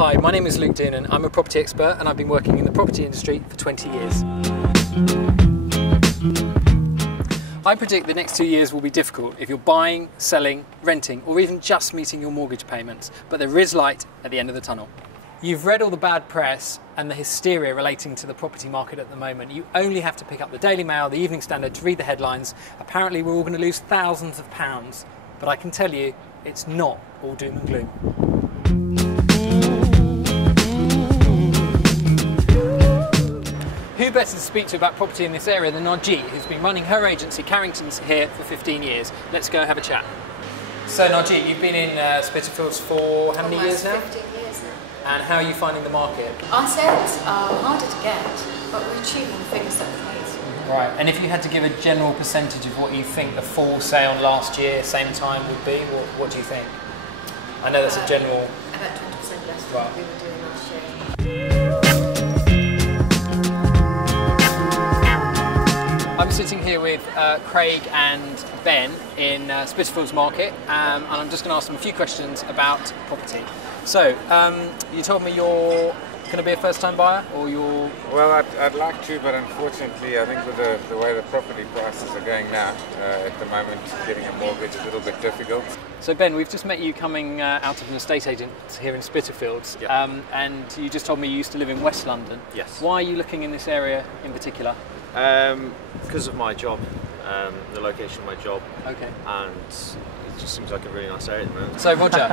Hi, my name is Luke Doonan. I'm a property expert and I've been working in the property industry for 20 years. I predict the next 2 years will be difficult if you're buying, selling, renting, or even just meeting your mortgage payments, but there is light at the end of the tunnel. You've read all the bad press and the hysteria relating to the property market at the moment. You only have to pick up the Daily Mail, the Evening Standard to read the headlines. Apparently we're all going to lose thousands of pounds, but I can tell you it's not all doom and gloom. Who better to speak to about property in this area than Dodgy, who's been running her agency, Carrington's, here for 15 years. Let's go have a chat. So Dodgy, you've been in Spitalfields for how many years now? 15 years now. And how are you finding the market? Our sales are harder to get, but we're achieving the figures that we need. Right, and if you had to give a general percentage of what you think the fall sale last year, same time would be, what do you think? I know that's a general... About 20% less than what we were doing last year. I'm sitting here with Craig and Ben in Spitalfields Market, and I'm just going to ask them a few questions about property. So, you told me you're going to be a first-time buyer, or you're... Well, I'd like to, but unfortunately, I think with the way the property prices are going now, at the moment, getting a mortgage is a little bit difficult. So, Ben, we've just met you coming out of an estate agent here in Spitalfields, Yep. And you just told me you used to live in West London. Yes. Why are you looking in this area in particular? Because of my job, the location of my job, Okay. and it just seems like a really nice area at the moment. So, Roger,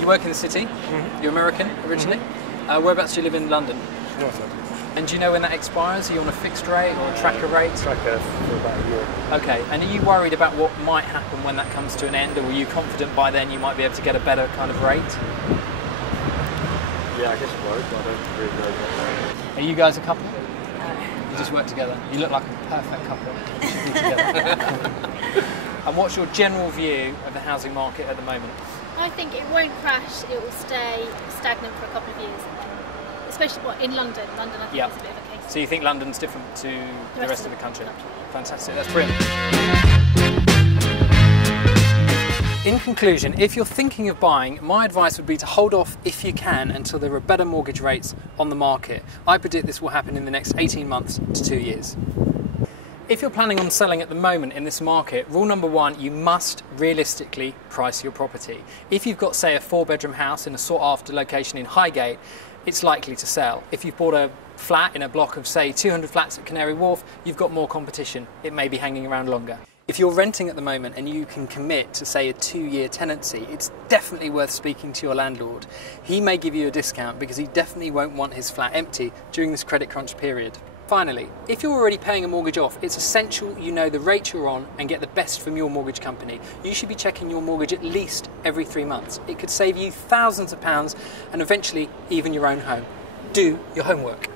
you work in the city. Mm-hmm. You're American originally. Whereabouts do you live in London? North London. And do you know when that expires? Are you on a fixed rate or a tracker rate? Tracker for about a year. Okay, and are you worried about what might happen when that comes to an end, or are you confident by then you might be able to get a better kind of rate? Yeah, I guess I'm worried, but I don't really know. Are you guys a couple? You just work together. You look like a perfect couple. You should be together. And what's your general view of the housing market at the moment? I think it won't crash, it will stay stagnant for a couple of years. Especially in London. London, I think, is a bit of a case. So you think London's different to the rest of the country? Fantastic, that's brilliant. In conclusion, if you're thinking of buying, my advice would be to hold off if you can until there are better mortgage rates on the market. I predict this will happen in the next 18 months to 2 years. If you're planning on selling at the moment in this market, rule number one, you must realistically price your property. If you've got, say, a 4-bedroom house in a sought-after location in Highgate, it's likely to sell. If you've bought a flat in a block of, say, 200 flats at Canary Wharf, you've got more competition. It may be hanging around longer. If you're renting at the moment and you can commit to, say, a 2-year tenancy, it's definitely worth speaking to your landlord. He may give you a discount because he definitely won't want his flat empty during this credit crunch period. Finally, if you're already paying a mortgage off, it's essential you know the rate you're on and get the best from your mortgage company. You should be checking your mortgage at least every 3 months. It could save you thousands of pounds and eventually even your own home. Do your homework.